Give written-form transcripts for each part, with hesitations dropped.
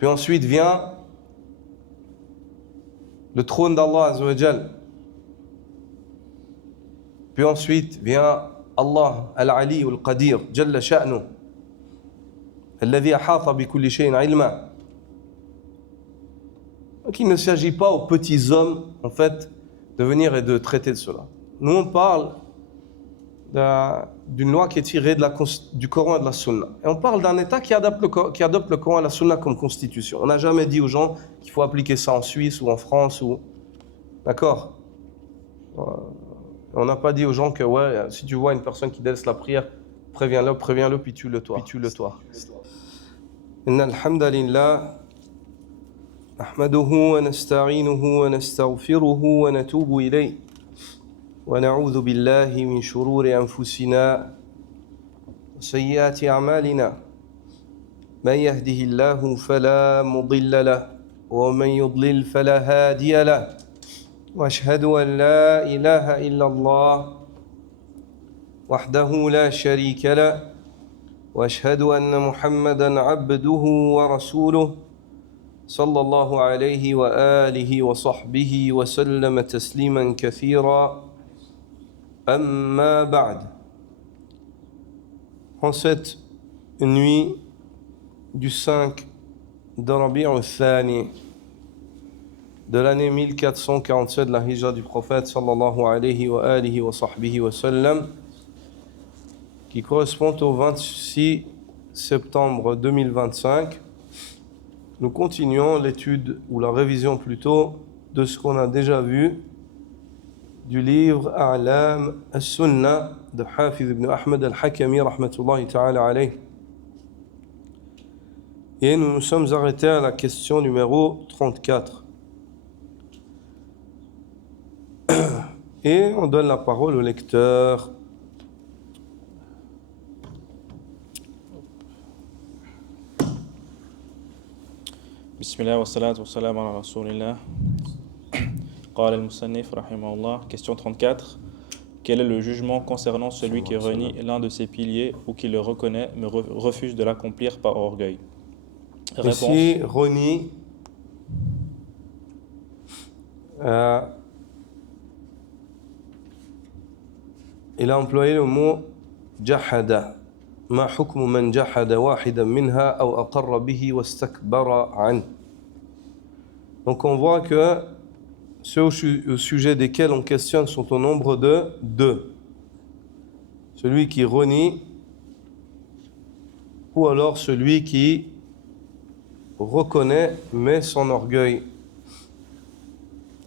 Puis ensuite vient le trône d'Allah Azza wa Jal. Puis ensuite vient Allah Al-Ali Al-Qadir, Jalla Sha'nu, Alladhi ahata bi kulli shay'in ilma. Donc il ne s'agit pas aux petits hommes, en fait, de venir et de traiter de cela. Nous, on parle d'une loi qui est tirée du Coran et de la Sunna. Et on parle d'un État qui adopte le Coran et la Sunna comme constitution. On n'a jamais dit aux gens qu'il faut appliquer ça en Suisse ou en France. D'accord ? On n'a pas dit aux gens que ouais, si tu vois une personne qui délaisse la prière, préviens-le, puis tue-le toi. Inna alhamdulillah, nahmaduhu wa nasta'inuhu wa nastaghfiruhu wa natubu ilayh. ونعوذ بالله من شرور أنفسنا وسيئات أعمالنا من يهده الله فلا مضل له ومن يضلل فلا هادي له وأشهد أن لا إله إلا الله وحده لا شريك له وأشهد أن محمدا عبده ورسوله صلى الله عليه وآله وصحبه وسلم تسليما كثيرا. Amma ba'd. En cette nuit du 5 de Rabi' al-Thani de l'année 1447 de la hijra du prophète sallallahu alayhi wa alihi wa sahbihi wa sallam, qui correspond au 26 septembre 2025, nous continuons l'étude, ou la révision plutôt, de ce qu'on a déjà vu du livre A'lam al-Sunnah de Hafiz ibn Ahmad al-Hakami rahmatullahi ta'ala alayh. Et nous nous sommes arrêtés à la question numéro 34. Et on donne la parole au lecteur. Bismillah wa salatu wa salam ala rasulillah. قال المصنف رحمه الله. Question 34. Quel est le jugement concernant celui qui renie l'un de ses piliers ou qui le reconnaît mais refuse de l'accomplir par orgueil? Réponse. Ici, renie, il a employé le mot jahada. ما حكم من جحد واحدا منها أو أقر به واستكبر عنه. Donc on voit que ceux au sujet desquels on questionne sont au nombre de deux. Celui qui renie ou alors celui qui reconnaît mais son orgueil.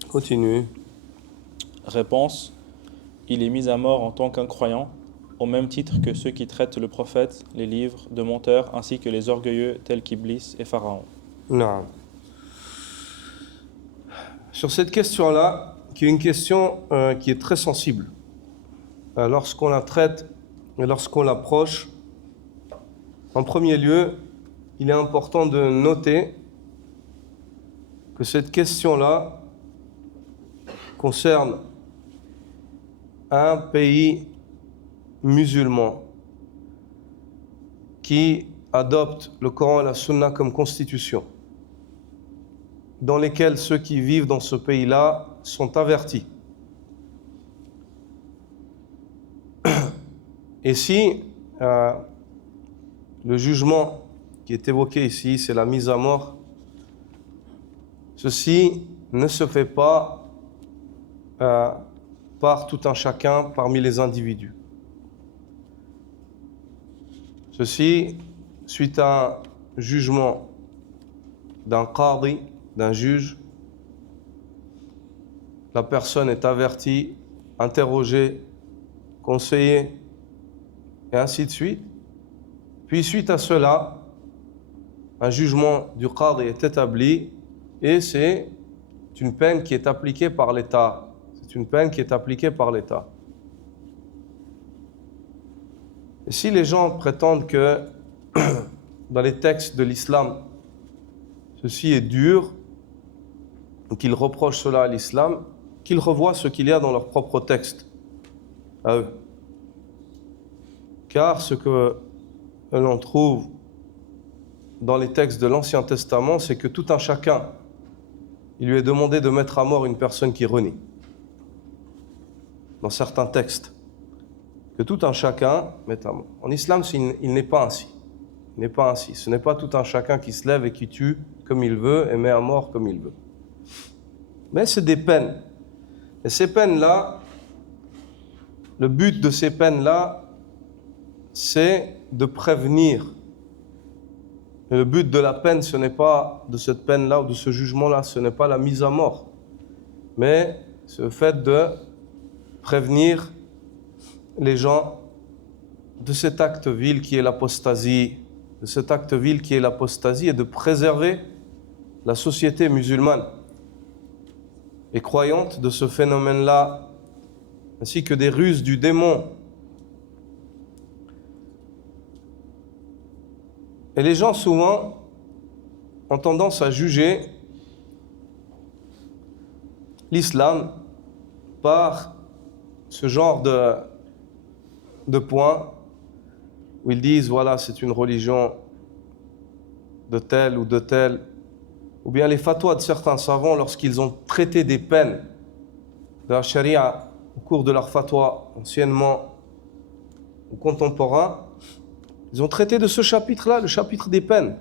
Continue. Réponse. Il est mis à mort en tant qu'incroyant, au même titre que ceux qui traitent le prophète, les livres, de menteurs, ainsi que les orgueilleux tels qu'Iblis et Pharaon. Non. Sur cette question-là, qui est une question qui est très sensible, lorsqu'on la traite et lorsqu'on l'approche, en premier lieu, il est important de noter que cette question-là concerne un pays musulman qui adopte le Coran et la Sunna comme constitution, dans lesquels ceux qui vivent dans ce pays-là sont avertis. Et si le jugement qui est évoqué ici, c'est la mise à mort, ceci ne se fait pas par tout un chacun parmi les individus. Ceci, suite à un jugement d'un qadi, d'un juge, la personne est avertie, interrogée, conseillée, et ainsi de suite. Puis suite à cela, un jugement du qadi est établi, et c'est une peine qui est appliquée par l'État. C'est une peine qui est appliquée par l'État. Et si les gens prétendent que dans les textes de l'islam, ceci est dur, ou qu'ils reprochent cela à l'islam, qu'ils revoient ce qu'il y a dans leurs propres textes, à eux. Car ce que l'on trouve dans les textes de l'Ancien Testament, c'est que tout un chacun, il lui est demandé de mettre à mort une personne qui renie. Dans certains textes, que tout un chacun mette à mort. En islam, il n'est pas ainsi. Il n'est pas ainsi. Ce n'est pas tout un chacun qui se lève et qui tue comme il veut et met à mort comme il veut. Mais c'est des peines. Et ces peines-là, le but de ces peines-là, c'est de prévenir. Et le but de la peine, ce n'est pas de cette peine-là ou de ce jugement-là, ce n'est pas la mise à mort, mais c'est le fait de prévenir les gens de cet acte vil qui est l'apostasie, et de préserver la société musulmane et croyante de ce phénomène-là, ainsi que des ruses du démon. Et les gens souvent ont tendance à juger l'islam par ce genre de points où ils disent voilà, c'est une religion de telle ou de telle, ou bien les fatwas de certains savants lorsqu'ils ont traité des peines de la charia au cours de leurs fatwas anciennement ou contemporains, ils ont traité de ce chapitre-là, le chapitre des peines.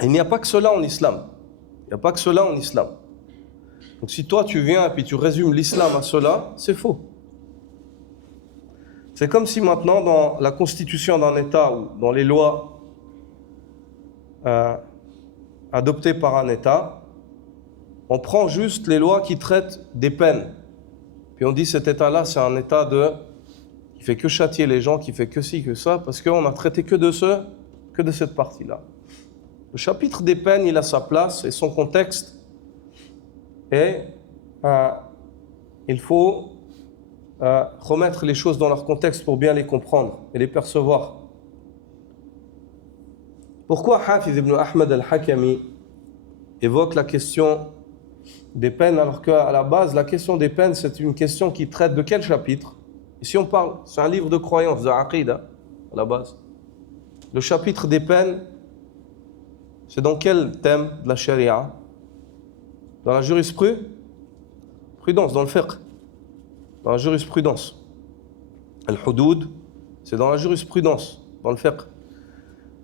Et il n'y a pas que cela en islam. Il n'y a pas que cela en islam. Donc si toi tu viens et puis tu résumes l'islam à cela, c'est faux. C'est comme si maintenant dans la constitution d'un État ou dans les lois adoptées par un État, on prend juste les lois qui traitent des peines. Puis on dit cet État-là, c'est un État qui fait que châtier les gens, qui fait que ci, que ça, parce qu'on a traité que de cette partie-là. Le chapitre des peines, il a sa place et son contexte, et il faut remettre les choses dans leur contexte pour bien les comprendre et les percevoir. Pourquoi Hafiz ibn Ahmad al-Hakami évoque la question des peines alors qu'à la base, la question des peines, c'est une question qui traite de quel chapitre? Ici on parle, c'est un livre de croyance, de Aqida, à la base. Le chapitre des peines, c'est dans quel thème de la charia? Dans la jurisprudence, dans le fiqh, dans la jurisprudence. Al-Hudud, c'est dans la jurisprudence, dans le fiqh.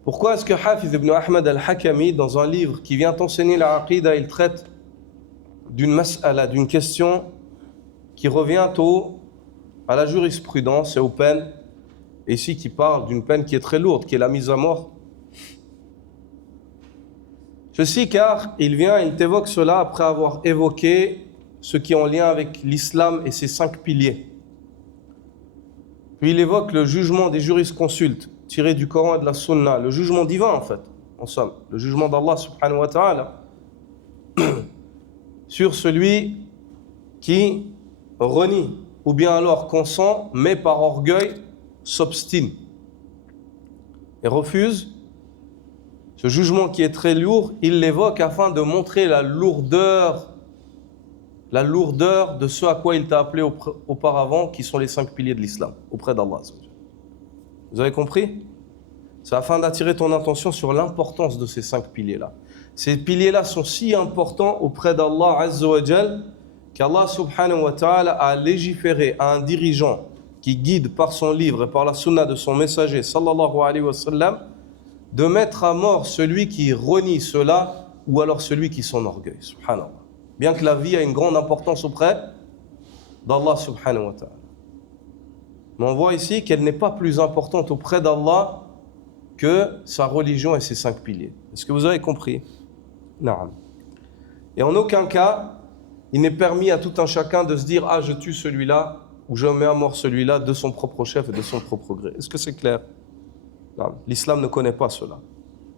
Pourquoi est-ce que Hafiz ibn Ahmad al-Hakami, dans un livre qui vient enseigner la Aqida, il traite d'une mas'ala, d'une question qui revient à la jurisprudence et aux peines, et ici qui parle d'une peine qui est très lourde, qui est la mise à mort? Ceci car il t'évoque cela après avoir évoqué ce qui est en lien avec l'islam et ses 5 piliers. Puis il évoque le jugement des jurisconsultes tiré du Coran et de la Sunna, le jugement divin en fait, en somme, le jugement d'Allah subhanahu wa ta'ala sur celui qui renie ou bien alors consent mais par orgueil s'obstine et refuse. Ce jugement qui est très lourd, il l'évoque afin de montrer la lourdeur de ce à quoi il t'a appelé auparavant, qui sont les 5 piliers de l'islam, auprès d'Allah. Vous avez compris? C'est afin d'attirer ton attention sur l'importance de ces 5 piliers-là. Ces piliers-là sont si importants auprès d'Allah Azza wa Jal qu'Allah subhanahu wa ta'ala a légiféré à un dirigeant qui guide par son livre et par la sunna de son messager sallallahu alayhi wa sallam de mettre à mort celui qui renie cela ou alors celui qui s'enorgueille, subhanallah. Bien que la vie a une grande importance auprès d'Allah subhanahu wa ta'ala. Mais on voit ici qu'elle n'est pas plus importante auprès d'Allah que sa religion et ses 5 piliers. Est-ce que vous avez compris? Non. Et en aucun cas, il n'est permis à tout un chacun de se dire « Ah, je tue celui-là » ou « Je mets à mort celui-là » de son propre chef et de son propre gré. Est-ce que c'est clair? Non. L'islam ne connaît pas cela.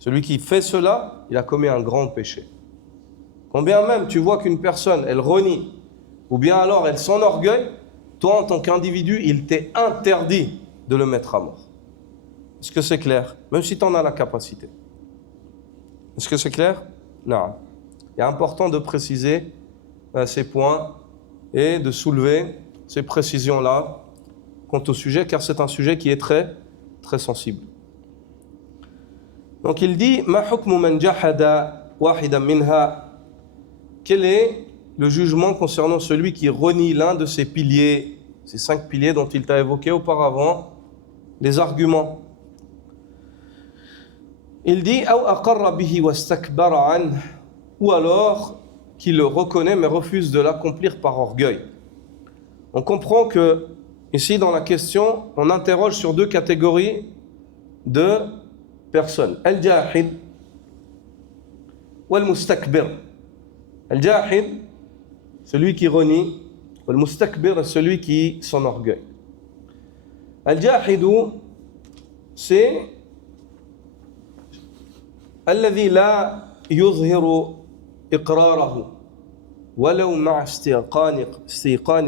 Celui qui fait cela, il a commis un grand péché. Combien même tu vois qu'une personne, elle renie, ou bien alors elle s'enorgueille, toi en tant qu'individu, il t'est interdit de le mettre à mort. Est-ce que c'est clair? Même si tu en as la capacité. Est-ce que c'est clair? Non. Il est important de préciser ces points et de soulever ces précisions-là quant au sujet, car c'est un sujet qui est très, très sensible. Donc il dit Ma hukmu man jahada wahidan minha. Quel est le jugement concernant celui qui renie l'un de ces piliers, ces 5 piliers dont il t'a évoqué auparavant les arguments? Il dit Aw aqarra bihi wastakbara anhu, ou alors qu'il le reconnaît mais refuse de l'accomplir par orgueil. On comprend que ici dans la question, on interroge sur 2 catégories de personnes. Al-jahid wal-mustakbir. Al-jahid, celui qui renie, wal-mustakbir, celui qui s'enorgueille. Al-jahidu, c'est alladhi la yuzhiru iqrarahu ولو مع استيقان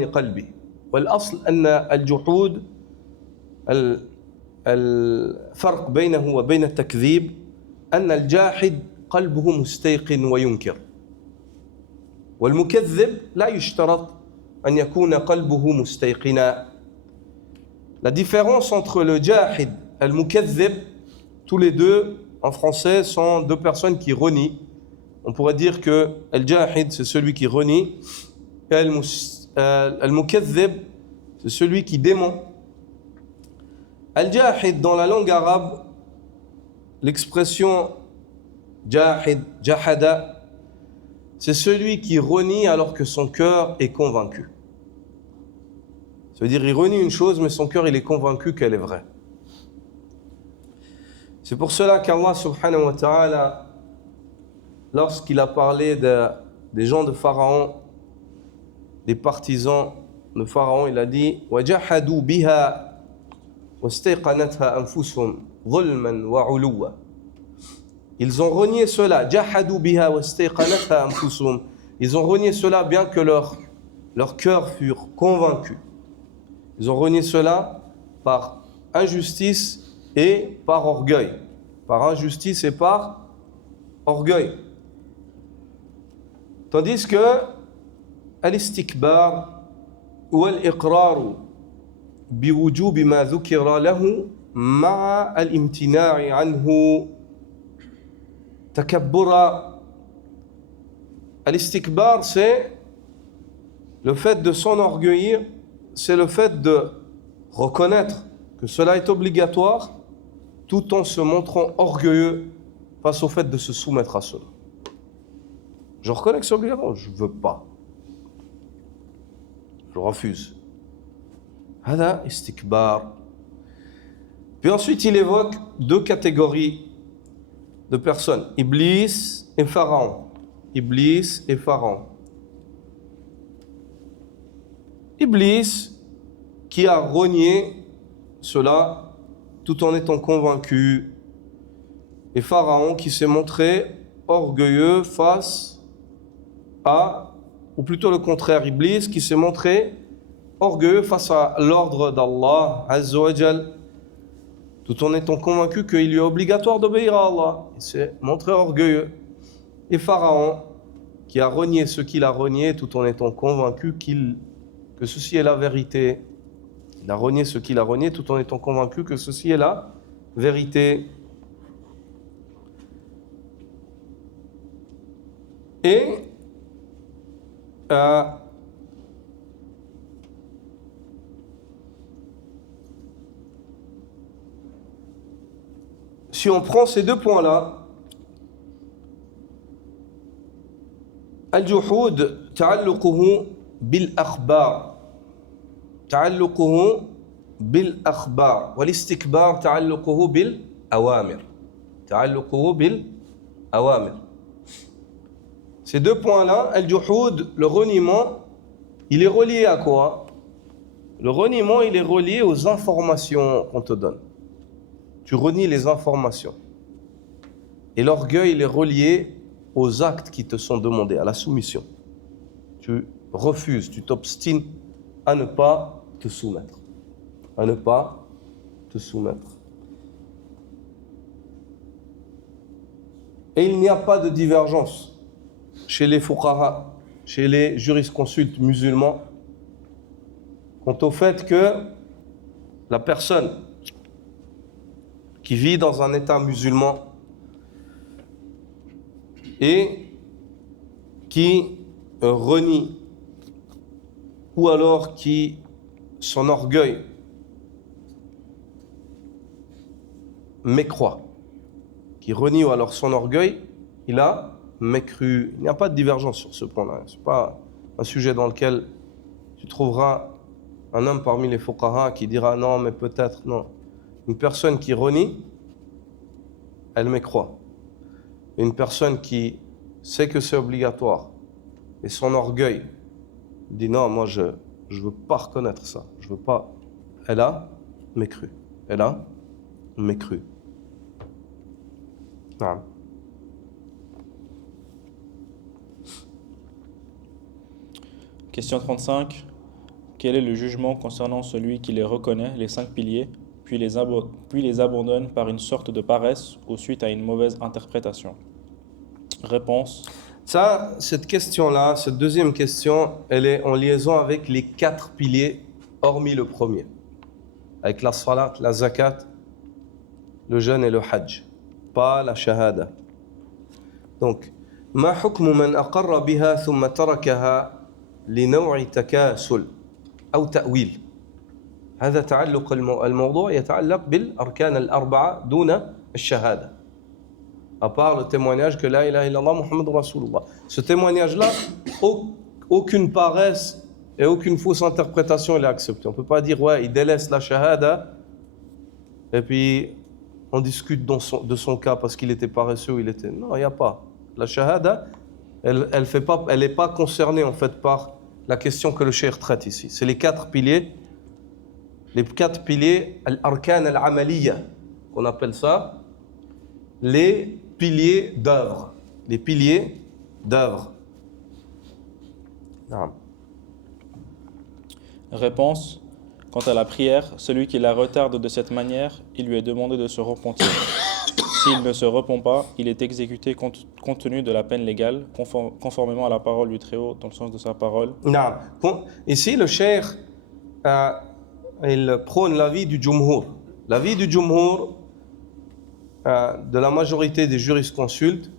قلبه. والأصل أن الجحود الفرق بينه وبين التكذيب أن الجاحد قلبه مستيقن وينكر، والمكذب لا يشترط أن يكون قلبه مستيقنا. La différence entre le jahid et le mukazzib, tous les deux en français sont 2 personnes qui renient. On pourrait dire que al-jahid c'est celui qui renie et al-mukazzib c'est celui qui dément. Al-jahid dans la langue arabe, l'expression jahid, jahada, c'est celui qui renie alors que son cœur est convaincu. Ça veut dire il renie une chose mais son cœur il est convaincu qu'elle est vraie. C'est pour cela qu'Allah subhanahu wa ta'ala, lorsqu'il a parlé des gens de Pharaon, des partisans de Pharaon, il a dit وَجَحَدُوا بِهَا وَاسْتَيْقَنَتْهَا أَنفُسُهُمْ ظُلْمًا وَعُلُوًّا. Ils ont renié cela. جَحَدُوا بِهَا وَاسْتَيْقَنَتْهَا أَنفُسُهُمْ. Ils ont renié cela bien que leurs cœurs furent convaincus. Ils ont renié cela par injustice et par orgueil. Par injustice et par orgueil. Tandis que al-istikbar ou al-iqrar biwujub ma dhukira lahu ma'a al-imtina'i anhu takabbura. Al-istikbar, c'est le fait de s'enorgueillir, c'est le fait de reconnaître que cela est obligatoire tout en se montrant orgueilleux face au fait de se soumettre à cela. Je reconnais que c'est obligatoire, je ne veux pas. Je refuse. Hada istikbar. Puis ensuite, il évoque 2 catégories de personnes. Iblis et Pharaon. Iblis et Pharaon. Iblis qui a renié cela tout en étant convaincu. Et Pharaon qui s'est montré orgueilleux face à, ou plutôt le contraire, Iblis qui s'est montré orgueilleux face à l'ordre d'Allah Azza wa Jal, tout en étant convaincu qu'il lui est obligatoire d'obéir à Allah. Il s'est montré orgueilleux. Et Pharaon qui a renié ce qu'il a renié tout en étant convaincu que ceci est la vérité. Il a renié ce qu'il a renié tout en étant convaincu que ceci est la vérité. Et si on prend ces 2 points-là, al-juhud ta'alluquhu bil-akhbar, ta'alluquhu bil-akhbar, wal-istikbar ta'alluquhu bil-awamir, ta'alluquhu bil-awamir. Ces 2 points-là, al-juhud, le reniement, il est relié à quoi? Le reniement, il est relié aux informations qu'on te donne. Tu renies les informations. Et l'orgueil, il est relié aux actes qui te sont demandés, à la soumission. Tu refuses, tu t'obstines à ne pas te soumettre. À ne pas te soumettre. Et il n'y a pas de divergence chez les fuqaha, chez les jurisconsultes musulmans, quant au fait que la personne qui vit dans un état musulman et qui renie, ou alors qui son orgueil mécroit, qui renie ou alors son orgueil, il a mécru. Il n'y a pas de divergence sur ce point-là. Ce n'est pas un sujet dans lequel tu trouveras un homme parmi les fuqaha qui dira non, mais peut-être, non. Une personne qui renie, elle mécroit. Une personne qui sait que c'est obligatoire et son orgueil dit non, moi je veux pas reconnaître ça, je veux pas. Elle a mécru. Elle a mécru. Non. Question 35. Quel est le jugement concernant celui qui les reconnaît, les 5 piliers, puis les abandonne par une sorte de paresse ou suite à une mauvaise interprétation? Réponse. Ça, cette question-là, cette deuxième question, elle est en liaison avec les 4 piliers, hormis le premier. Avec la salat, la zakat, le jeûne et le hajj. Pas la shahada. Donc, ما حكم من أقر بها ثم تركها لنوع تكاسل أو تأويل. هذا تعلق الموضوع يتعلق بالأركان الأربعة دون الشهادة. À part le témoignage que la ilaha illallah Muhammadur Rasulullah. Ce témoignage-là, aucune paresse et aucune fausse interprétation il est accepté. On ne peut pas dire ouais, il délaisse la shahada et puis on discute de son cas parce qu'il était paresseux ou il était... Non, il n'y a pas. La shahada, elle n'est pas concernée en fait par la question que le cheikh traite ici. C'est les 4 piliers. Les 4 piliers, al-arkan al-amaliya, qu'on appelle ça, les piliers d'œuvre. Les piliers d'œuvre. Non. Réponse. Quant à la prière, celui qui la retarde de cette manière, il lui est demandé de se repentir. S'il ne se repent pas, il est exécuté compte tenu de la peine légale, conformément à la parole du Très-Haut, dans le sens de sa parole. Non. Ici, le cheikh, il prône l'avis du jumhur. L'avis du jumhur, de la majorité des jurisconsultes,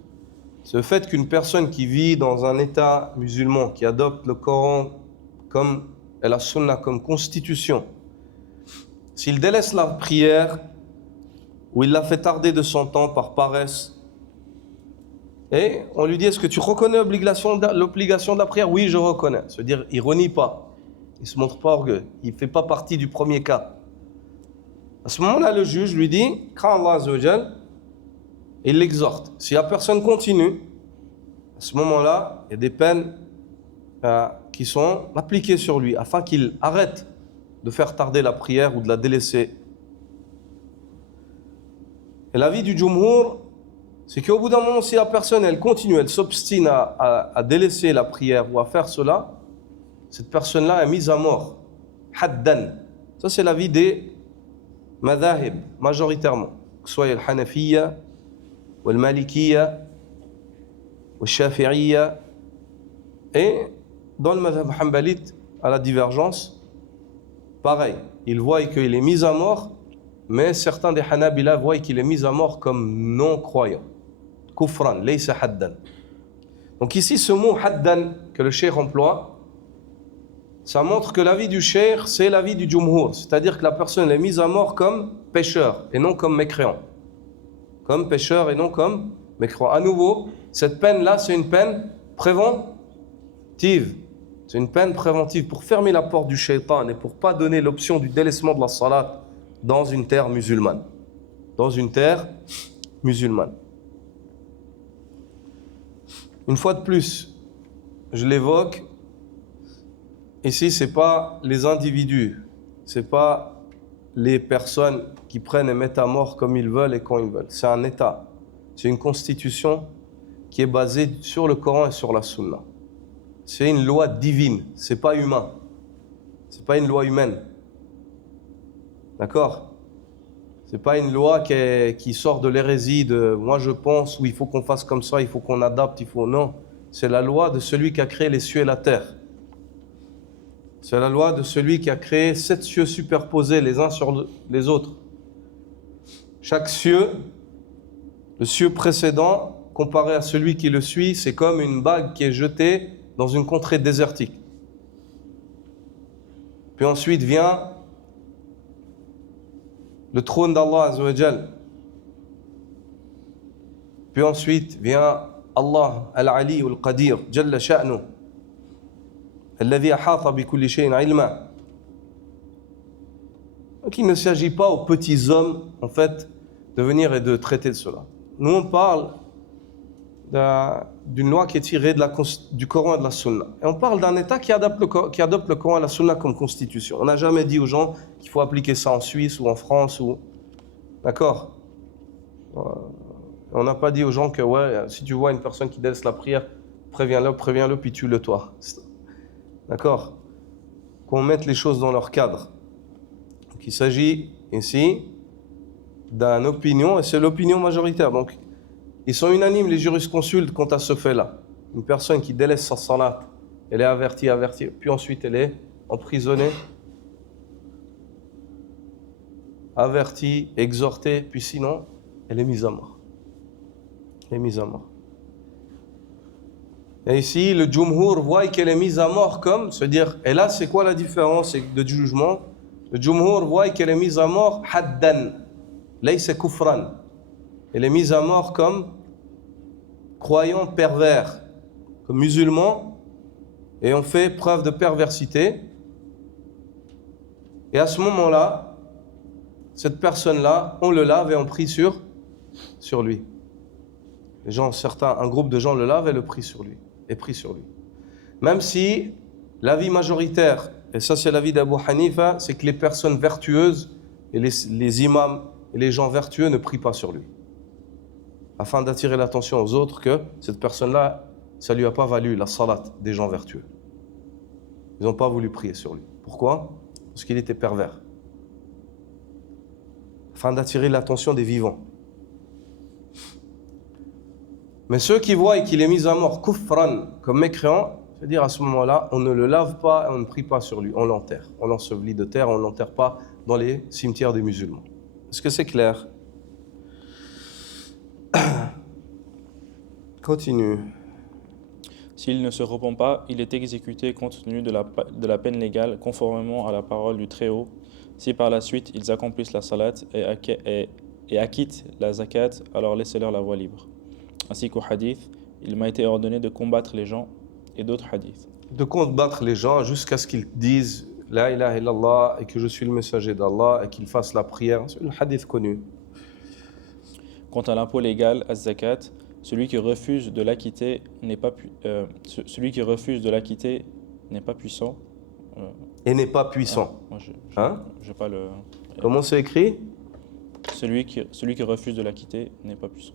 c'est le fait qu'une personne qui vit dans un état musulman, qui adopte le Coran et la Sunna comme constitution, s'il délaisse la prière ou il la fait tarder de son temps par paresse, et on lui dit est-ce que tu reconnais l'obligation de la prière? Oui, je reconnais. C'est-à-dire il renie pas, il se montre pas orgueilleux, il fait pas partie du premier cas. À ce moment-là, le juge lui dit crains Allah Azza wa Jal, et il l'exhorte. Si la personne continue, à ce moment-là, il y a des peines qui sont appliquées sur lui afin qu'il arrête de faire tarder la prière ou de la délaisser. Et l'avis du jumhur, c'est qu'au bout d'un moment, si la personne elle continue, elle s'obstine à délaisser la prière ou à faire cela, cette personne-là est mise à mort. Haddan. Ça, c'est l'avis des madhahib, majoritairement. Que ce soit le Hanafiya, ou le Malikiya, ou le Shafi'iyya. Et dans le madhab hanbalite, à la divergence, pareil. Ils voient qu'il est mis à mort, mais certains des Hanabila voient qu'il est mis à mort comme non-croyant. Kufran, laysa haddan. Donc ici, ce mot haddan que le cheikh emploie, ça montre que l'avis du cheikh, c'est l'avis du jumhur. C'est-à-dire que la personne est mise à mort comme pécheur et non comme mécréant. Comme pécheur et non comme mécréant. À nouveau, cette peine-là, c'est une peine préventive. C'est une peine préventive pour fermer la porte du shaitan et pour pas donner l'option du délaissement de la salat dans une terre musulmane. Dans une terre musulmane. Une fois de plus, je l'évoque, ici, ce n'est pas les individus, ce n'est pas les personnes qui prennent et mettent à mort comme ils veulent et quand ils veulent. C'est un État, c'est une constitution qui est basée sur le Coran et sur la Sunna. C'est une loi divine, ce n'est pas humain, ce n'est pas une loi humaine. D'accord? Ce n'est pas une loi qui sort de l'hérésie de « moi je pense » ou « il faut qu'on fasse comme ça, il faut qu'on adapte, il faut… » Non, c'est la loi de celui qui a créé les cieux et la terre. C'est la loi de celui qui a créé 7 cieux superposés les uns sur les autres. Chaque cieux, le cieux précédent, comparé à celui qui le suit, c'est comme une bague qui est jetée dans une contrée désertique. Puis ensuite vient le trône d'Allah Azza wa Jal. Puis ensuite vient Allah Al-Ali Al-Qadir, Jalla Sha'nu, Alladhi ahata bi kulli shay'in ilma. Donc il ne s'agit pas aux petits hommes, en fait, de venir et de traiter de cela. Nous, on parle d'une loi qui est tirée du Coran et de la Sunna. Et on parle d'un État qui adopte le Coran et la Sunna comme constitution. On n'a jamais dit aux gens qu'il faut appliquer ça en Suisse ou en France. D'accord ? On n'a pas dit aux gens que ouais, si tu vois une personne qui délaisse la prière, préviens-le, puis tue-le toi. D'accord ? Qu'on mette les choses dans leur cadre. Donc il s'agit ici d'une opinion, et c'est l'opinion majoritaire. Donc ils sont unanimes, les jurisconsultes, quant à ce fait-là. Une personne qui délaisse sa salat, elle est avertie, puis ensuite elle est emprisonnée, avertie, exhortée, puis sinon, elle est mise à mort. Elle est mise à mort. Et ici, le Jumhur voit qu'elle est mise à mort comme, c'est-à-dire, et là, c'est quoi la différence de jugement? Le Jumhur voit qu'elle est mise à mort haddan, laysa kufran. Elle est mise à mort comme croyant pervers, comme musulman, et on fait preuve de perversité. Et à ce moment-là, cette personne-là, on le lave et on prie sur lui. Les gens, un groupe de gens le lavent et le prient sur lui. Même si l'avis majoritaire, et ça c'est l'avis d'Abu Hanifa, c'est que les personnes vertueuses et les imams et les gens vertueux ne prient pas sur lui. Afin d'attirer l'attention aux autres que cette personne-là, ça ne lui a pas valu la salat des gens vertueux. Ils n'ont pas voulu prier sur lui. Pourquoi? Parce qu'il était pervers. Afin d'attirer l'attention des vivants. Mais ceux qui voient qu'il est mis à mort kufran, comme mécréant, c'est-à-dire à ce moment-là, on ne le lave pas et on ne prie pas sur lui, on l'enterre. On l'ensevelit de terre, on ne l'enterre pas dans les cimetières des musulmans. Est-ce que c'est clair? Continue. S'il ne se repent pas, il est exécuté compte tenu de la peine légale, conformément à la parole du Très-Haut. Si par la suite ils accomplissent la salat et acquittent la zakat, alors laissez-leur la voie libre. Ainsi qu'au hadith, il m'a été ordonné de combattre les gens, et d'autres hadiths. De combattre les gens jusqu'à ce qu'ils disent La ilaha illallah et que je suis le messager d'Allah et qu'ils fassent la prière. C'est le hadith connu. Quant à l'impôt légal, az-zakat, celui qui refuse de l'acquitter n'est pas puissant. Et n'est pas puissant. Moi, j'ai pas le. Comment c'est écrit? Celui qui refuse de l'acquitter n'est pas puissant.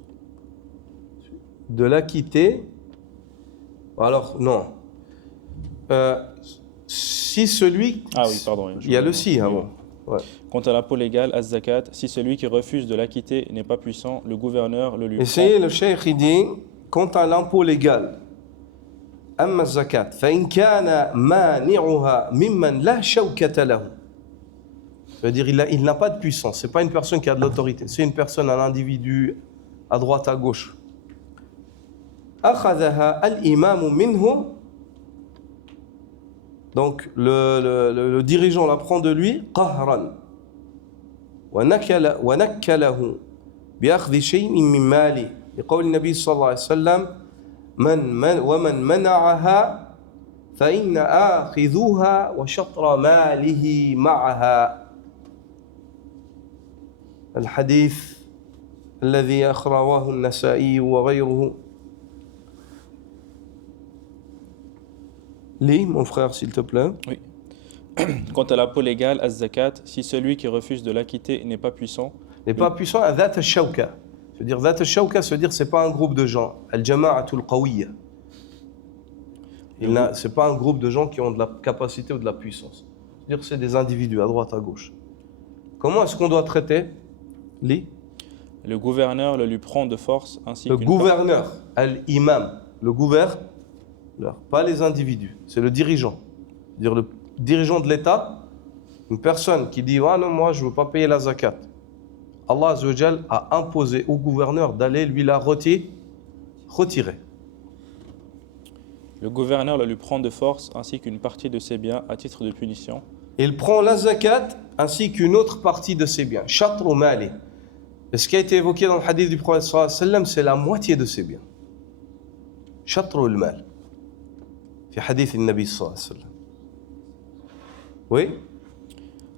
De l'acquitter. Alors, non. Si celui... Ah oui, pardon. Il y a le si avant. Ouais. Quant à l'impôt légal, az-zakat, si celui qui refuse de l'acquitter n'est pas puissant, le gouverneur le lui prend. Essayez, le cheikh il dit, quant à l'impôt légal, amma zakat, فإن كان مانعها ممن لا شوكة له. C'est-à-dire, il n'a pas de puissance. C'est pas une personne qui a de l'autorité. C'est une personne, un individu, à droite, à gauche. أخذها الإمام منه. Donc le dirigeant la prend de lui قهرا ونكله بأخذ شيء من ماله لقول النبي صلى الله عليه وسلم ومن منعها فإن آخذوها وشطر ماله معها. الحديث الذي رواه النسائي وغيره. Lis, mon frère, s'il te plaît. Oui. Quant à l'impôt légal, az-zakat, si celui qui refuse de l'acquitter n'est pas puissant. N'est pas puissant à dhat al-shawka. C'est-à-dire, dhat al-shawka, c'est-à-dire, c'est pas un groupe de gens. Al-jama'atul qawiyya. C'est pas un groupe de gens qui ont de la capacité ou de la puissance. C'est-à-dire, c'est des individus à droite, à gauche. Comment est-ce qu'on doit traiter? Lis. Le gouverneur le lui prend de force ainsi Le gouverneur, al-imam, le gouverneur, pas les individus, c'est le dirigeant. C'est-à-dire le dirigeant de l'État, une personne qui dit « Ah non, moi je ne veux pas payer la zakat ». Allah Azza wa Jal a imposé au gouverneur d'aller lui la retirer retirer. Le gouverneur le lui prend de force ainsi qu'une partie de ses biens à titre de punition. Il prend la zakat ainsi qu'une autre partie de ses biens. Shatru mali. Et ce qui a été évoqué dans le hadith du prophète sallallahu alayhi wa sallam, c'est la moitié de ses biens. Shatru al-mal. Fi hadith al-Nabi sallallahu alayhi wa sallam. Oui?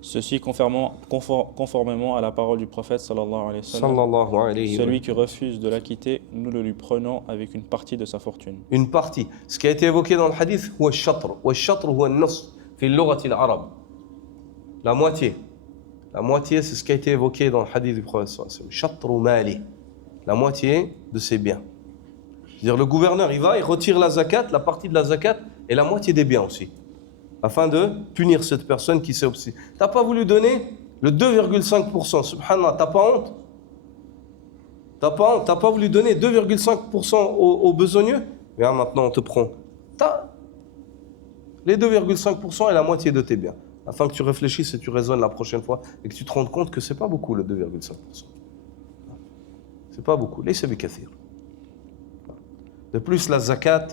Ceci conformément à la parole du prophète sallallahu alayhi wa sallam. Sallallahu alayhi wa Celui qui refuse de l'acquitter, nous le lui prenons avec une partie de sa fortune. Une partie. Ce qui a été évoqué dans le hadith, هو الشطر. والشطر هو النصف في اللغة العرب. La moitié. La moitié, c'est ce qui a été évoqué dans le hadith du prophète sallallahu alayhi wa sallam. Shatru mali. La moitié de ses biens. C'est-à-dire le gouverneur, il va, il retire la zakat, la partie de la zakat et la moitié des biens aussi. Afin de punir cette personne qui s'est obstinée. T'as pas voulu donner le 2,5%, subhanallah, t'as pas honte? T'as pas voulu donner 2,5% aux besogneux? Bien, maintenant on te prend. T'as les 2,5% et la moitié de tes biens. Afin que tu réfléchisses et tu raisonnes la prochaine fois et que tu te rendes compte que c'est pas beaucoup le 2,5%. C'est pas beaucoup. Laysa bikathir. De plus, la zakat,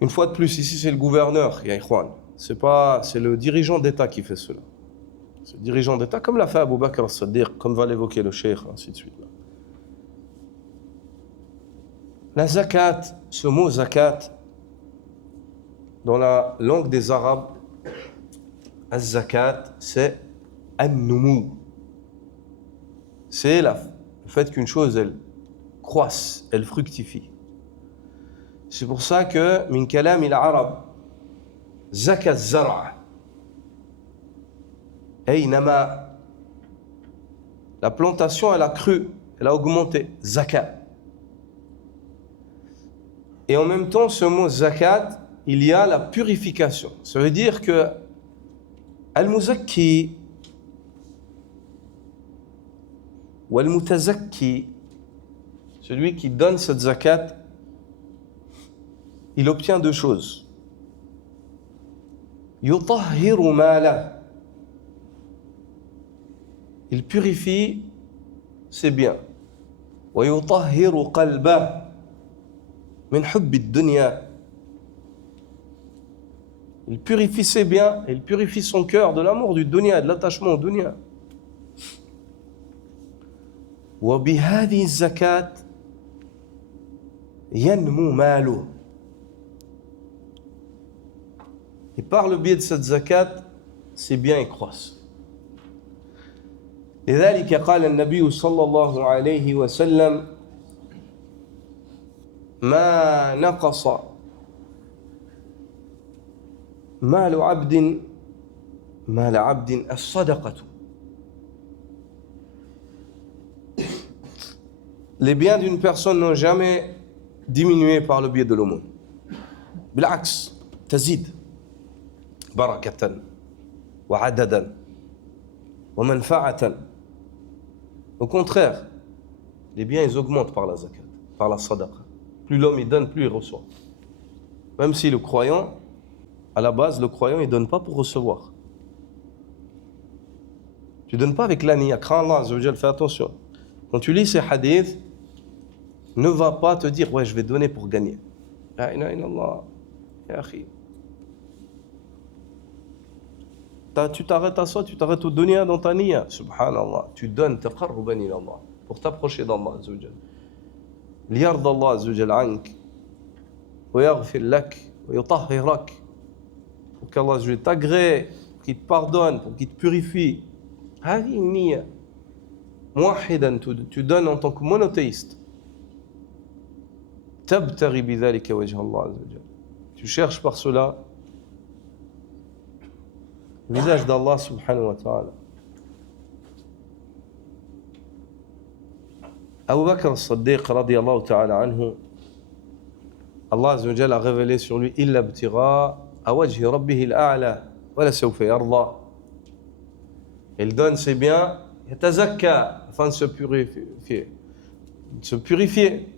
une fois de plus, ici c'est le gouverneur, ya ikhwan. C'est le dirigeant d'État qui fait cela. C'est le dirigeant d'État, comme l'a fait Abu Bakr as-Siddiq, comme va l'évoquer le cheikh, ainsi de suite. La zakat, ce mot zakat, dans la langue des Arabes, az-zakat, c'est an-numu. C'est le fait qu'une chose, elle croisse, elle fructifie. C'est pour ça que min kalam al-arab zaka az-zar' ay nama, la plantation elle a cru, elle a augmenté, zakat. Et en même temps ce mot zakat, il y a la purification. Ça veut dire que al-muzakki ou al-mutazakki, celui qui donne cette zakat, il obtient deux choses. Yutahhiru mala. Il purifie ses biens. Wa yutahhiru qalba min hubbi ad-dunya. Il purifie ses biens et il purifie son cœur de l'amour du dunya, de l'attachement au dunya. Wa bihadhihi az-zakat yanmu maluhu. Et par le biais de cette zakat, ses biens croissent. لذلك قال النبي صلى الله عليه وسلم ما نقص مال عبد الصدقة. Les biens d'une personne n'ont jamais diminué par le biais de l'aumône. بالعكس تزيد بركة وعددا ومنفعة. Au contraire, les biens ils augmentent par la zakat, par la sadaqa. Plus l'homme il donne, plus il reçoit. Même si le croyant, à la base, le croyant il donne pas pour recevoir. Tu donnes pas avec l'aniya. Crains Allah, Azza wa Jal, fais attention. Quand tu lis ces hadiths, ne va pas te dire ouais je vais donner pour gagner. La ilaha illallah, ya akhi. Tu t'arrêtes à ça, tu t'arrêtes au dunya dans ta niya. Subhanallah. Tu donnes taqarruban ila Allah, pour t'approcher d'Allah Azza wa Jal. Liyarda Allah Azza wa Jal ank, wa yaghfir lak, wa yutahhirak. Pour qu'Allah Azza wa Jal t'agrée, pour qu'il te pardonne, pour qu'il te purifie. Hadi une niya. Muwahidan, tu donnes en tant que monothéiste. Tabtaghi bidhalika wajha Allah Azza wa Jal. Tu cherches par cela le visage d'Allah subhanahu wa ta'ala. Abu Bakr as-Siddiq radiyallahu ta'ala anhu, Allah Azza wa Jalla a révélé sur lui illa ibtigha wajhi rabbih al-a'la wa la sawfa yarda. Il donne ses biens, yatazakka, afin de se purifier.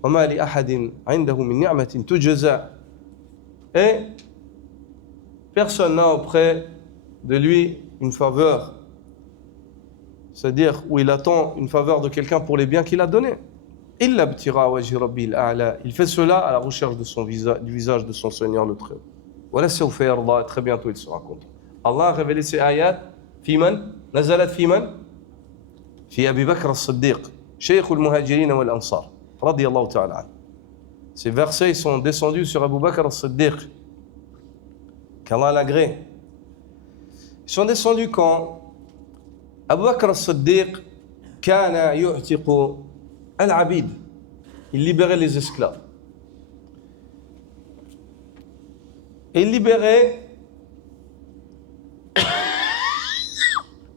Wa ma li ahadin 'indahu min ni'matin tujza. Et personne n'a auprès de lui une faveur, c'est-à-dire où il attend une faveur de quelqu'un pour les biens qu'il a donnés. إلا ابتغاء وجه ربه الأعلى. Il fait cela à la recherche de son visage, du visage de son Seigneur le Très-Haut. ولسوف يرضى. Très bientôt il sera content. Allah a révélé ces ayats. في من؟ نزلت في من؟ في أبي بكر الصديق شيخ المهاجرين والأنصار رضي الله تعالى عنه. Ces versets sont descendus sur Abu Bakr al-Siddiq, qu'Allah l'agrée. Ils sont descendus quand Abu Bakr al-Siddiq كان يعتق العبيد. Il libérait les esclaves. Et il libérait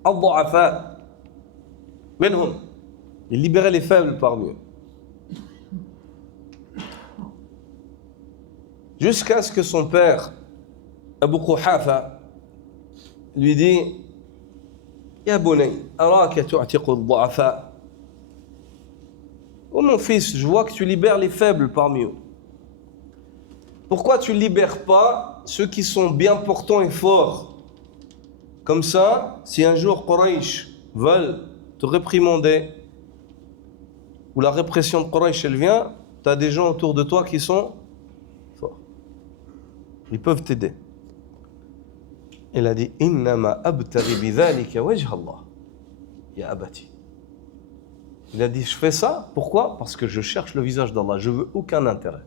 الضعفاء منهم. Il libérait les faibles parmi eux. Jusqu'à ce que son père, Abu Quhafa, lui dit Ya bunay, araka tu'tiqu ad-du'afa. Oh mon fils, je vois que tu libères les faibles parmi eux. Pourquoi tu ne libères pas ceux qui sont bien portants et forts? Comme ça, si un jour Quraysh veulent te réprimander, ou la répression de Quraysh elle vient, tu as des gens autour de toi qui sont forts. Ils peuvent t'aider. Il a dit Innama abtaghi bidhalika wajha Allah ya abati. Il a dit je fais ça, pourquoi? Parce que je cherche le visage d'Allah, je veux aucun intérêt.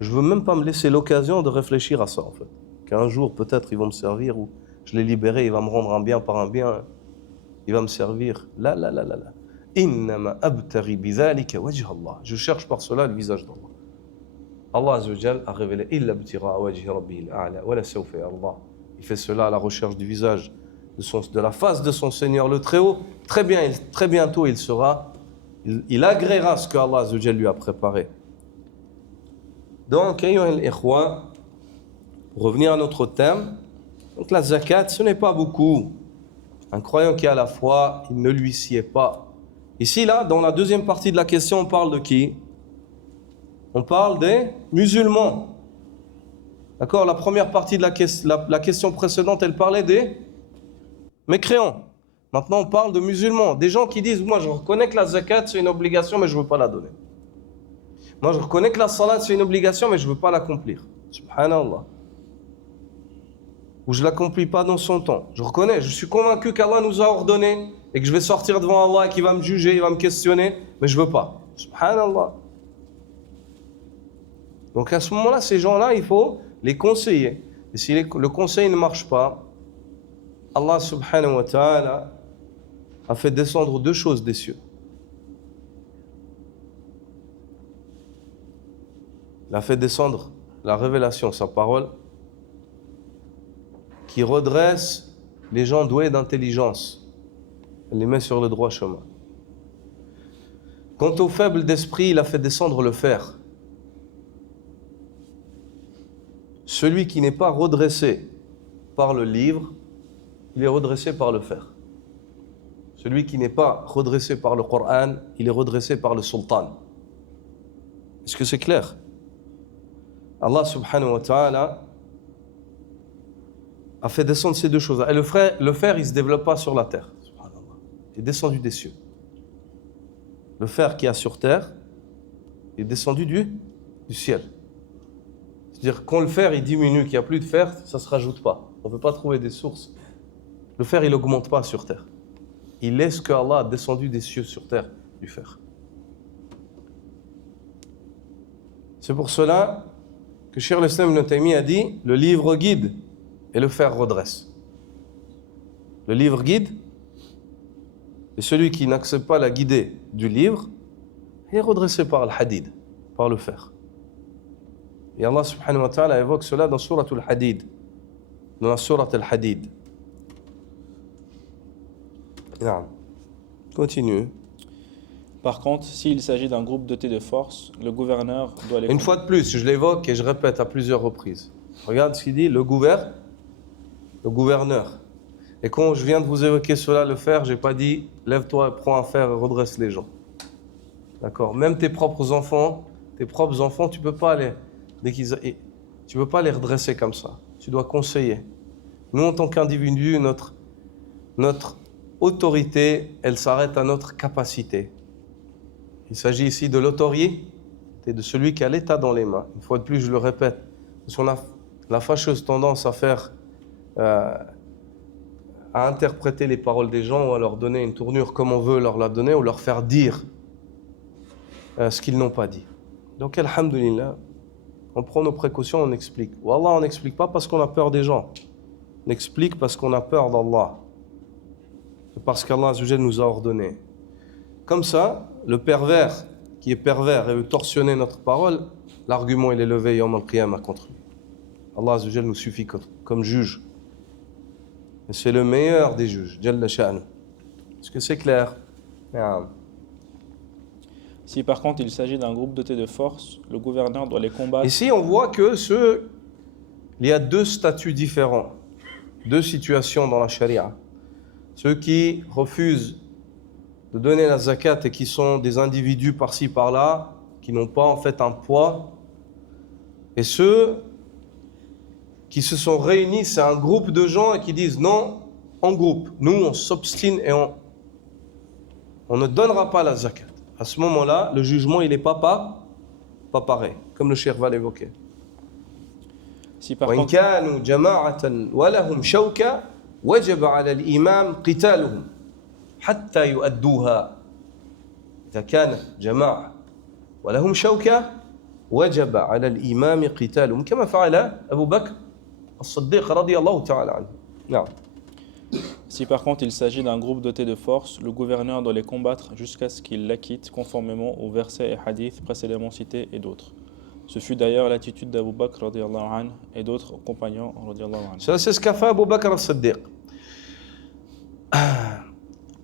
Je veux même pas me laisser l'occasion de réfléchir à ça en fait. Qu'un jour peut-être ils vont me servir, ou je l'ai libéré, il va me rendre un bien par un bien, il va me servir. La. Innama abtaghi bidhalika wajha Allah. Je cherche par cela le visage d'Allah. Allah Azza wa Jal a révélé Illa ibtigha'a wajhi rabbihi al-a'la wa la sawfa yarda. Il fait cela à la recherche du visage, de la face de son Seigneur le Très-Haut. Très bientôt il agréera ce que Allah Azza wa Jal lui a préparé. Donc, pour revenir à notre thème, donc la zakat, ce n'est pas beaucoup. Un croyant qui a la foi, il ne lui sied pas. Ici, là, dans la deuxième partie de la question, on parle de qui? On parle des musulmans. D'accord? La première partie de la question précédente, elle parlait des mécréants. Maintenant, on parle de musulmans. Des gens qui disent, moi, je reconnais que la zakat, c'est une obligation, mais je ne veux pas la donner. Moi, je reconnais que la salat, c'est une obligation, mais je ne veux pas l'accomplir. Subhanallah. Ou je ne l'accomplis pas dans son temps. Je reconnais, je suis convaincu qu'Allah nous a ordonné et que je vais sortir devant Allah et qu'il va me juger, il va me questionner, mais je ne veux pas. Subhanallah. Donc à ce moment-là, ces gens-là, il faut les conseiller. Et si le conseil ne marche pas, Allah subhanahu wa ta'ala a fait descendre deux choses des cieux. Il a fait descendre la révélation, sa parole, qui redresse les gens doués d'intelligence. Elle les met sur le droit chemin. Quant aux faibles d'esprit, il a fait descendre le fer. Celui qui n'est pas redressé par le livre, il est redressé par le fer. Celui qui n'est pas redressé par le Coran, il est redressé par le sultan. Est-ce que c'est clair? Allah subhanahu wa ta'ala a fait descendre ces deux choses. Et le fer, il ne se développe pas sur la terre. Il est descendu des cieux. Le fer qui y a sur terre est descendu du ciel. C'est-à-dire quand le fer il diminue, qu'il n'y a plus de fer, ça ne se rajoute pas. On ne peut pas trouver des sources. Le fer, il n'augmente pas sur terre. Il laisse que Allah a descendu des cieux sur terre du fer. C'est pour cela que Cheikh l'Islam Ibn Taymiyyah a dit le livre guide et le fer redresse. Le livre guide, et celui qui n'accepte pas la guidée du livre, il est redressé par le hadid, par le fer. Et Allah subhanahu wa ta'ala évoque cela dans Surat al-Hadid, dans la Surat al-Hadid. Continue. Par contre, s'il s'agit d'un groupe doté de force, le gouverneur doit les... Une fois de plus, je l'évoque et je répète à plusieurs reprises. Regarde ce qu'il dit, le gouverneur. Et quand je viens de vous évoquer cela, le fer, je n'ai pas dit lève-toi, prends un fer et redresse les gens. D'accord? Même tes propres enfants, tu peux pas tu peux pas les redresser comme ça. Tu dois conseiller. Nous, en tant qu'individus, notre autorité, elle s'arrête à notre capacité. Il s'agit ici de l'autorité de celui qui a l'État dans les mains. Une fois de plus, je le répète, parce qu'on a la fâcheuse tendance à faire, à interpréter les paroles des gens ou à leur donner une tournure comme on veut leur la donner ou leur faire dire ce qu'ils n'ont pas dit. Donc, alhamdulillah, on prend nos précautions, on explique. Wallah, on n'explique pas parce qu'on a peur des gens. On explique parce qu'on a peur d'Allah. C'est parce qu'Allah Azza wa Jalla nous a ordonné. Comme ça, le pervers qui est pervers et veut torsionner notre parole, l'argument il est levé yawm al-qiyamah contre lui. Allah Azza wa Jalla nous suffit comme juge. Et c'est le meilleur des juges, Jalla sha'nu. Est-ce que c'est clair? Si par contre il s'agit d'un groupe doté de force, le gouverneur doit les combattre. Ici, on voit que il y a deux statuts différents, deux situations dans la charia. Ceux qui refusent de donner la zakat et qui sont des individus par-ci par-là, qui n'ont pas en fait un poids, et ceux qui se sont réunis, c'est un groupe de gens et qui disent non, en groupe, nous on s'obstine et on ne donnera pas la zakat. À ce moment-là, le jugement il n'est pas pareil, comme le cheikh va l'évoquer. Si par وإن contre, كانوا جماعة ولهم شوكة وجب على الإمام قتالهم حتى يؤدوها. إذا كانت جماعة ولهم شوكة وجب على الإمام قتالهم كما فعل أبو بكر الصديق رضي الله تعالى عنه. نعم. si par contre il s'agit d'un groupe doté de force, le gouverneur doit les combattre jusqu'à ce qu'ils l'acquittent conformément aux versets et hadiths précédemment cités et d'autres. Ce fut d'ailleurs l'attitude d'Abu Bakr radiyallahu anhu et d'autres compagnons radiyallahu anhu. Ça, c'est ce qu'a fait Abu Bakr al-Siddiq.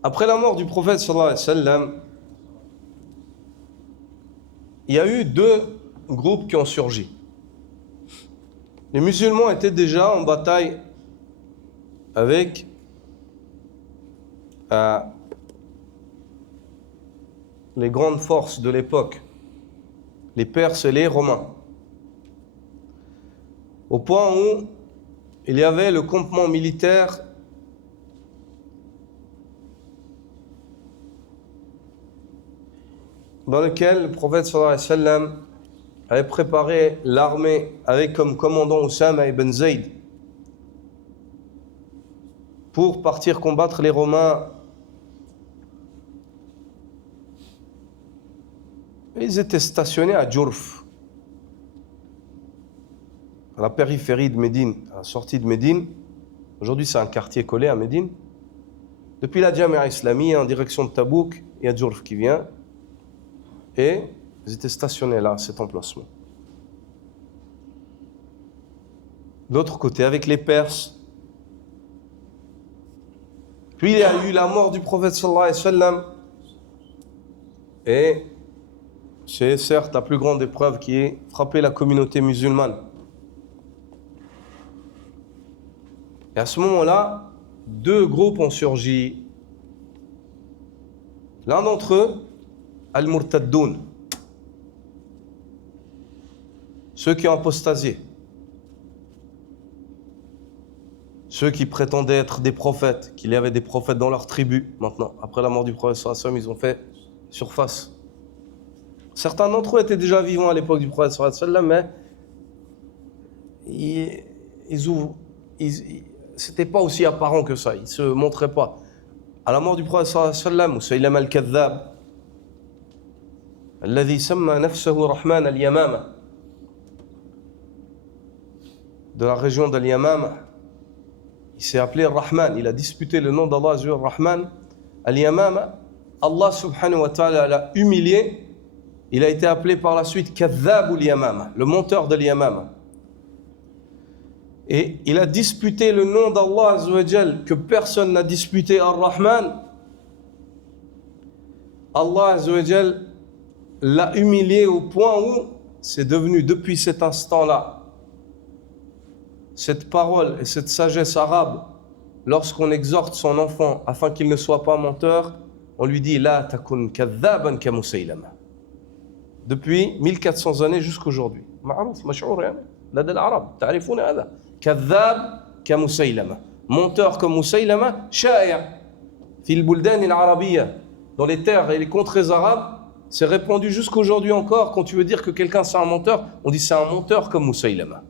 Après la mort du prophète sallallahu alayhi wa sallam, il y a eu deux groupes qui ont surgi. Les musulmans étaient déjà en bataille avec les grandes forces de l'époque, les Perses et les Romains, au point où il y avait le campement militaire dans lequel le prophète sallallahu alayhi wa sallam avait préparé l'armée avec comme commandant Oussama ibn Zayd pour partir combattre les Romains. Ils étaient stationnés à Djourf, à la périphérie de Médine, à la sortie de Médine. Aujourd'hui, c'est un quartier collé à Médine. Depuis la Jamia Islamiyya en direction de Tabouk, il y a Djourf qui vient. Et ils étaient stationnés là, à cet emplacement. De l'autre côté, avec les Perses. Puis il y a eu la mort du prophète sallallahu alayhi wa sallam. Et c'est certes la plus grande épreuve qui ait frappé la communauté musulmane. Et à ce moment-là, deux groupes ont surgi. L'un d'entre eux, Al-Murtaddoun, ceux qui ont apostasié, ceux qui prétendaient être des prophètes, qu'il y avait des prophètes dans leur tribu. Maintenant, après la mort du prophète sallallahu alayhi wa sallam, ils ont fait surface. Certains d'entre eux étaient déjà vivants à l'époque du prophète sallallahu alayhi wa sallam, mais c'était pas aussi apparent que ça, ils se montraient pas. À la mort du prophète sallallahu alayhi wa sallam, Musaylama al-Kadhdhab, الذي سمى نفسه رحمن اليمامة, de la région d'Al-Yamama, il s'est appelé Rahman, il a disputé le nom d'Allah Azza wa Jalla, Rahman Al-Yamama. Allah subhanahu wa ta'ala l'a humilié, il a été appelé par la suite Kadhdhab al-Yamama, le menteur de l'Yamama. Et il a disputé le nom d'Allah Azza wa Jalla que personne n'a disputé, Ar-Rahman. Allah Azza wa Jalla l'a humilié au point où c'est devenu, depuis cet instant-là, cette parole et cette sagesse arabe, lorsqu'on exhorte son enfant afin qu'il ne soit pas menteur, on lui dit La takun kadhaban ka Musaylama. Depuis 1400 années jusqu'aujourd'hui. Ma'rouf, mash'our, lada al-arab, ta'rifoun hada. Kadhab ka Musaylama. Menteur comme Musaylama, sha'i' fi al-buldan al-arabiyya. Dans les terres et les contrées arabes, c'est répandu jusqu'aujourd'hui encore. Quand tu veux dire que quelqu'un c'est un menteur, on dit c'est un menteur comme Moussaïlama.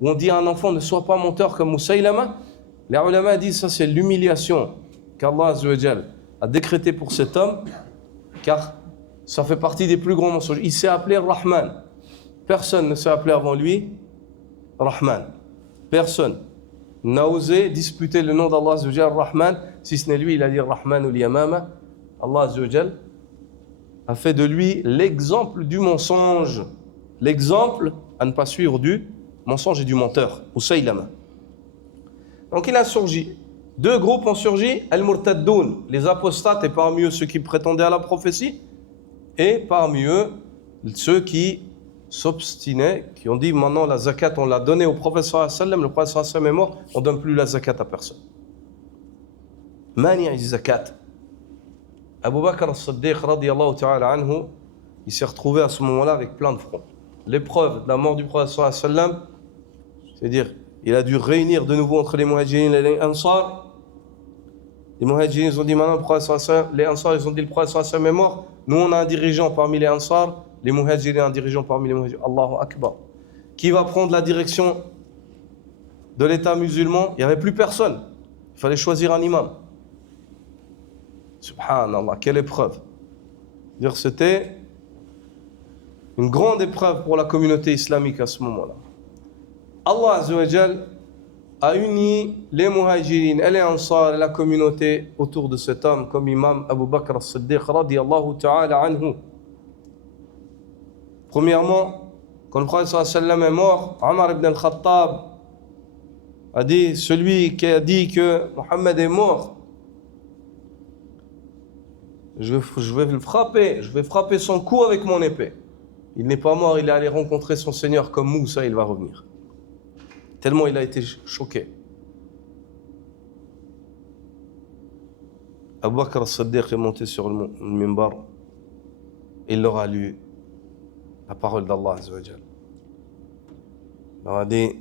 Ou on dit à un enfant ne sois pas menteur comme Moussaïlama. Les ulama disent ça c'est l'humiliation qu'Allah Azza wa Jal a décrété pour cet homme, car ça fait partie des plus grands mensonges. Il s'est appelé Rahman. Personne ne s'est appelé avant lui Rahman. Personne n'a osé disputer le nom d'Allah Azza wa Jal, Rahman, si ce n'est lui, il a dit Rahman ou Yamama. Allah Azza wa Jal a fait de lui l'exemple du mensonge, l'exemple à ne pas suivre du mensonge et du menteur, Moussaïlama. Donc il a surgi. Deux groupes ont surgi, Al-Murtaddoun, les apostates, et parmi eux ceux qui prétendaient à la prophétie, et parmi eux ceux qui s'obstinaient, qui ont dit maintenant la zakat on l'a donnée au prophète sallallahu alayhi wa sallam, le prophète sallallahu alayhi wa sallam est mort, on ne donne plus la zakat à personne. Mani' zakat. Abu Bakr as-Siddiq radiyallahu ta'ala anhu, il s'est retrouvé à ce moment-là avec plein de fronts. L'épreuve de la mort du prophète sallallahu alayhi wa sallam, c'est-à-dire il a dû réunir de nouveau entre les muhajirin et les ansar. Les muhajirin ils ont dit maintenant le prophète sallallahu alayhi wa sallam, les ansar ils ont dit le prophète sallallahu alayhi wa sallam est mort, nous on a un dirigeant parmi les ansar, les muhajirin un dirigeant parmi les muhajirin. Allahu Akbar. Qui va prendre la direction de l'État musulman? Il n'y avait plus personne, il fallait choisir un imam. Subhanallah, quelle épreuve. C'était une grande épreuve pour la communauté islamique à ce moment-là. Allah Azza wa Jal a uni les muhajirin et les ansar et la communauté autour de cet homme comme imam Abu Bakr as-Siddiq radiyallahu ta'ala anhu. Premièrement, quand le prophète sallallahu alayhi wa sallam est mort, Omar ibn al-Khattab a dit, celui qui a dit que Mohammed est mort, je vais le frapper, je vais frapper son cou avec mon épée. Il n'est pas mort, il est allé rencontrer son Seigneur comme Moussa, il va revenir. Tellement il a été choqué. Abu Bakr as-Siddiq est monté sur le minbar. Il leur a lu la parole d'Allah Azza wa Jal. Il leur a dit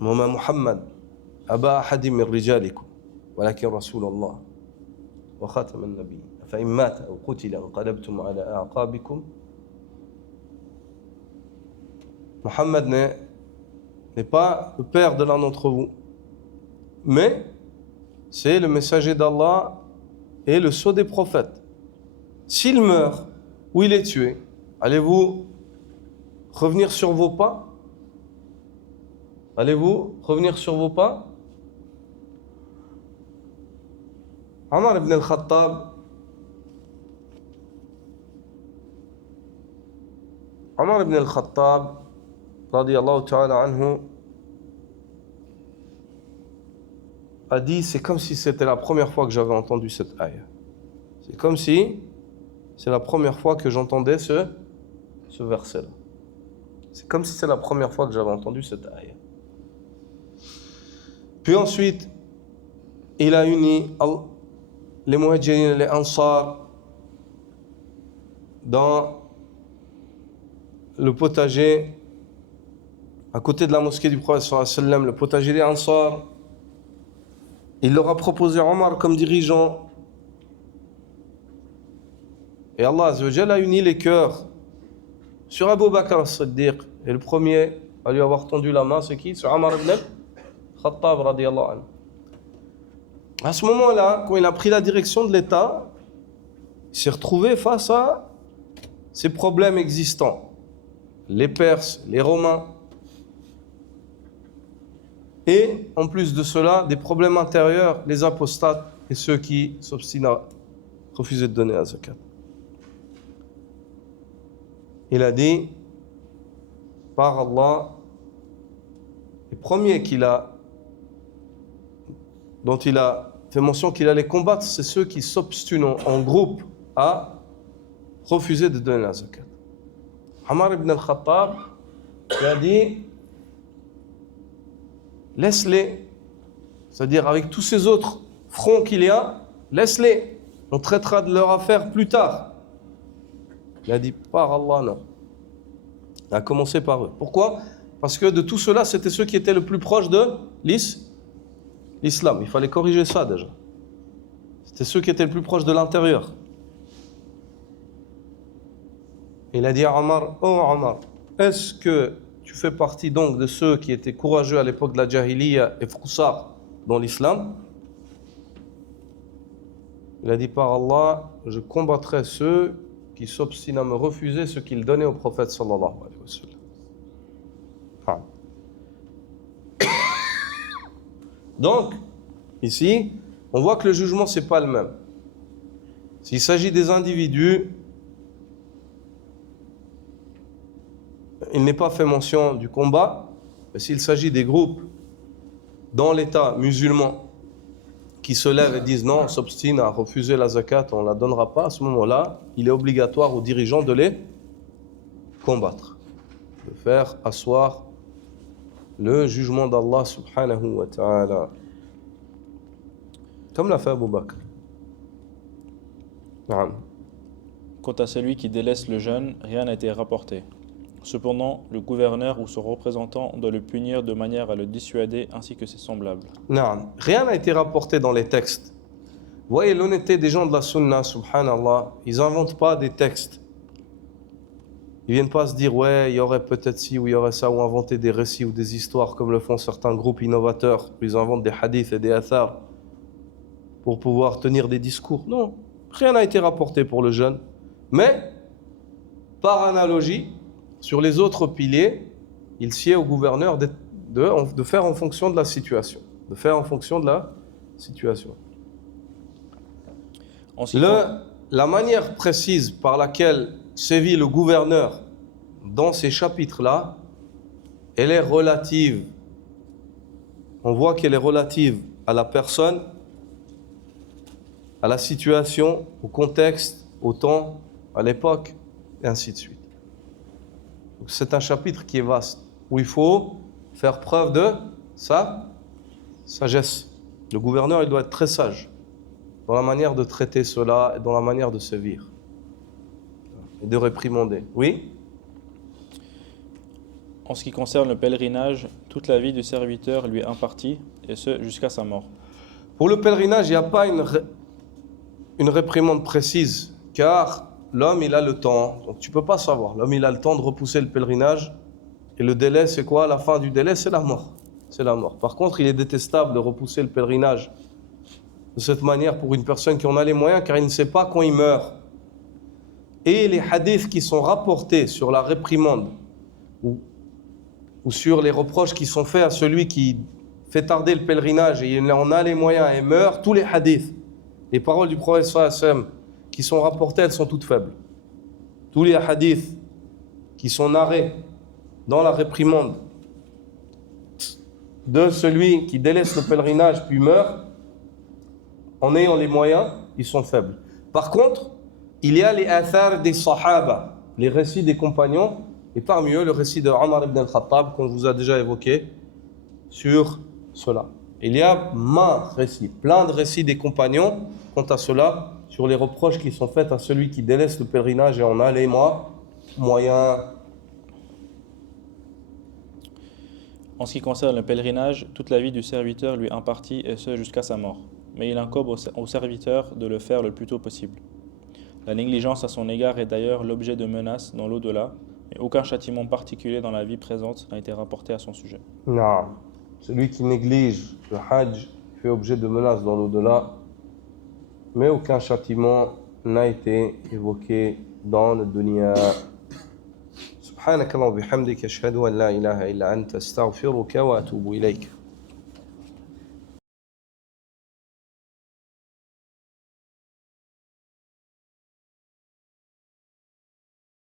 Mama Muhammad, Aba ahadi min rijalikum. ولكن رسول الله وخاتم النبي فإن مات أو قتل انقلبتم على أعقابكم. Mohammed n'est pas le père de l'un d'entre vous, mais c'est le messager d'Allah et le sceau des prophètes. S'il meurt ou il est tué, allez-vous revenir sur vos pas? Allez-vous revenir sur vos pas? Omar ibn al-Khattab radiyallahu ta'ala anhu a dit c'est comme si c'était la première fois que j'avais entendu cette ayah. C'est comme si c'est la première fois que j'entendais ce verset-là. C'est comme si c'est la première fois que j'avais entendu cette ayah. Puis ensuite, il a uni les muhajirin et les ansar dans le potager à côté de la mosquée du prophète sallallahu alayhi wa sallam, le potager des ansar. Il leur a proposé Omar comme dirigeant. Et Allah Azza wa Jalla a uni les cœurs sur Abu Bakr as-Siddiq. Et le premier à lui avoir tendu la main, c'est qui? C'est Omar ibn al-Khattab radiyallahu anhu. À ce moment-là, quand il a pris la direction de l'État, il s'est retrouvé face à ces problèmes existants. Les Perses, les Romains. Et en plus de cela, des problèmes intérieurs, les apostates et ceux qui s'obstinent à refuser de donner la zakat. Il a dit, par Allah, les premiers dont il a fait mention qu'il allait combattre, c'est ceux qui s'obstinent en groupe à refuser de donner la zakat. Omar ibn al-Khattab a dit laisse-les, c'est-à-dire avec tous ces autres fronts qu'il y a, laisse-les, on traitera de leur affaire plus tard. Il a dit par Allah, non. Il a commencé par eux. Pourquoi? Parce que de tout cela, c'était ceux qui étaient le plus proches de l'islam. Il fallait corriger ça déjà. C'était ceux qui étaient le plus proches de l'intérieur. Il a dit à Omar, oh Omar, est-ce que tu fais partie donc de ceux qui étaient courageux à l'époque de la Jahiliya et froussards dans l'islam? Il a dit par Allah, je combattrai ceux qui s'obstinent à me refuser ce qu'il donnait au prophète sallallahu alayhi wa sallam. Donc, ici, on voit que le jugement, c'est pas le même. S'il s'agit des individus, il n'est pas fait mention du combat, mais s'il s'agit des groupes dans l'État musulman qui se lèvent et disent non, on s'obstine à refuser la zakat, on ne la donnera pas, à ce moment-là, il est obligatoire aux dirigeants de les combattre, de faire asseoir le jugement d'Allah subhanahu wa ta'ala. Comme l'a fait Abu Bakr. Quant à celui qui délaisse le jeûne, rien n'a été rapporté. Cependant, le gouverneur ou son représentant doit le punir de manière à le dissuader ainsi que ses semblables. Non, rien n'a été rapporté dans les textes. Vous voyez l'honnêteté des gens de la sunna, subhanallah, ils n'inventent pas des textes. Ils viennent pas se dire, ouais, il y aurait peut-être ci ou il y aurait ça, ou inventer des récits ou des histoires comme le font certains groupes innovateurs. Ils inventent des hadiths et des athars pour pouvoir tenir des discours. Non, rien n'a été rapporté pour le jeûne. Mais, par analogie, sur les autres piliers, il sied au gouverneur de faire en fonction de la situation. De faire en fonction de la situation. La manière précise par laquelle sévit le gouverneur dans ces chapitres-là, elle est relative. On voit qu'elle est relative à la personne, à la situation, au contexte, au temps, à l'époque, et ainsi de suite. Donc c'est un chapitre qui est vaste, où il faut faire preuve de sa sagesse. Le gouverneur, il doit être très sage dans la manière de traiter cela et dans la manière de sévir et de réprimander. Oui? En ce qui concerne le pèlerinage, toute la vie du serviteur lui est impartie, et ce jusqu'à sa mort. Pour le pèlerinage, il n'y a pas une réprimande précise, car l'homme, il a le temps. Donc tu ne peux pas savoir. L'homme, il a le temps de repousser le pèlerinage. Et le délai, c'est quoi? La fin du délai, c'est la mort. C'est la mort. Par contre, il est détestable de repousser le pèlerinage de cette manière pour une personne qui en a les moyens, car il ne sait pas quand il meurt. Et les hadiths qui sont rapportés sur la réprimande ou sur les reproches qui sont faits à celui qui fait tarder le pèlerinage et il en a les moyens et meurt, tous les hadiths, les paroles du prophète sallallahu alayhi wa sallam qui sont rapportées, elles sont toutes faibles. Tous les hadiths qui sont narrés dans la réprimande de celui qui délaisse le pèlerinage puis meurt, en ayant les moyens, ils sont faibles. Par contre, il y a les athars des sahaba, les récits des compagnons, et parmi eux le récit de Omar ibn al-Khattab qu'on vous a déjà évoqué sur cela. Il y a plein de récits des compagnons quant à cela, sur les reproches qui sont faits à celui qui délaisse le pèlerinage et en a les moyens. En ce qui concerne le pèlerinage, toute la vie du serviteur lui est impartie, et ce jusqu'à sa mort. Mais il incombe au serviteur de le faire le plus tôt possible. La négligence à son égard est d'ailleurs l'objet de menaces dans l'au-delà, mais aucun châtiment particulier dans la vie présente n'a été rapporté à son sujet. Non, celui qui néglige le hajj fait objet de menaces dans l'au-delà, mais aucun châtiment n'a été évoqué dans le dunya. سبحانك اللهم وبحمدك أشهد أن لا إله إلا أنت أستغفرك وأتوب إليك